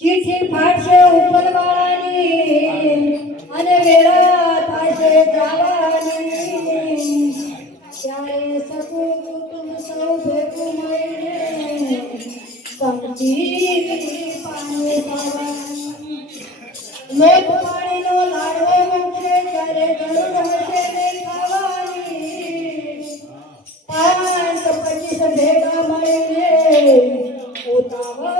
चिठी फाटशे उपर बाळानी आणि वेळा थाशे जावानी त्याने सकू कुटुंब सौ भेटू मळणे समजी पाणी पावानी लोक पाणी नो लाडवे मुखे करे गरुड हसे नाही खावानी 5-25 भेगा मळणे उतावळ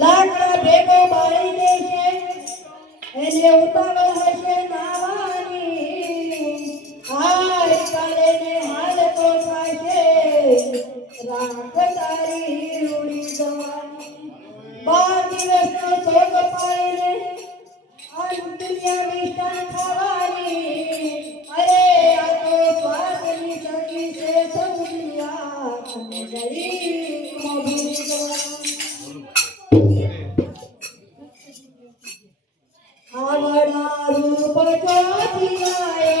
लाकड़ा बेगो बाई देशे एने उतावळ हसे नावानी हाय काले ने हाल तो थाशे राख तारी रुडी जवानी 12 दिवस नो सोग पाळीने आणि दुनिया मिष्टान खावानी अरे आतो स्वासनी सखी से समुदिया गई मोबी जवानी आवडा रूप ज्योतिराय